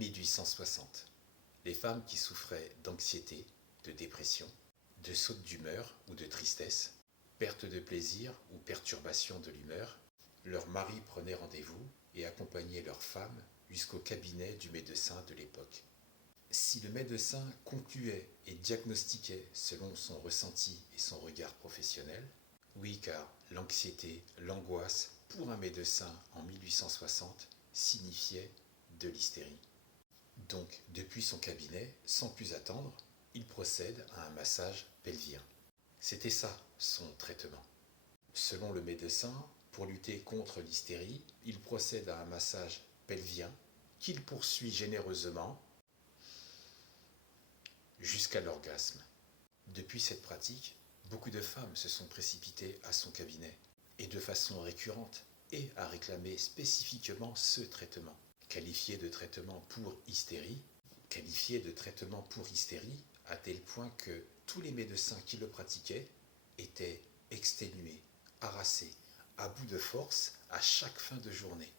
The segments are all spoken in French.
1860. Les femmes qui souffraient d'anxiété, de dépression, de sautes d'humeur ou de tristesse, perte de plaisir ou perturbation de l'humeur, leurs maris prenaient rendez-vous et accompagnaient leurs femmes jusqu'au cabinet du médecin de l'époque. Si le médecin concluait et diagnostiquait selon son ressenti et son regard professionnel, oui, car l'anxiété, l'angoisse, pour un médecin en 1860, signifiait de l'hystérie. Donc, depuis son cabinet, sans plus attendre, il procède à un massage pelvien. C'était ça, son traitement. Selon le médecin, pour lutter contre l'hystérie, il procède à un massage pelvien qu'il poursuit généreusement jusqu'à l'orgasme. Depuis cette pratique, beaucoup de femmes se sont précipitées à son cabinet, et de façon récurrente, et à réclamer spécifiquement ce traitement. Qualifié de traitement pour hystérie, à tel point que tous les médecins qui le pratiquaient étaient exténués, harassés, à bout de force à chaque fin de journée.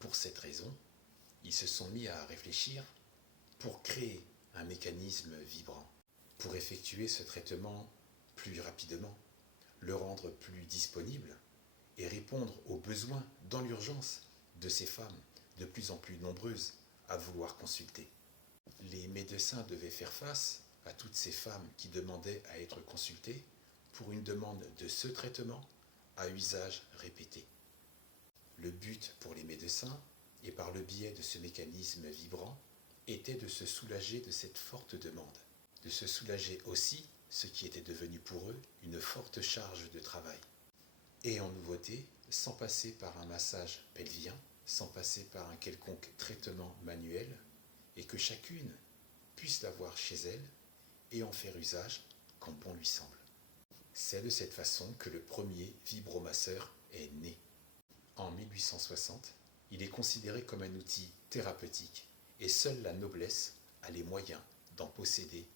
Pour cette raison, ils se sont mis à réfléchir pour créer un mécanisme vibrant, pour effectuer ce traitement plus rapidement, le rendre plus disponible et répondre aux besoins dans l'urgence de ces femmes de plus en plus nombreuses à vouloir consulter. Les médecins devaient faire face à toutes ces femmes qui demandaient à être consultées pour une demande de ce traitement à usage répété. Le but pour les médecins, et par le biais de ce mécanisme vibrant, était de se soulager de cette forte demande, de se soulager aussi ce qui était devenu pour eux une forte charge de travail. Et en nouveauté, sans passer par un massage pelvien, sans passer par un quelconque traitement manuel, et que chacune puisse l'avoir chez elle et en faire usage quand bon lui semble. C'est de cette façon que le premier vibromasseur est né. En 1860, il est considéré comme un outil thérapeutique et seule la noblesse a les moyens d'en posséder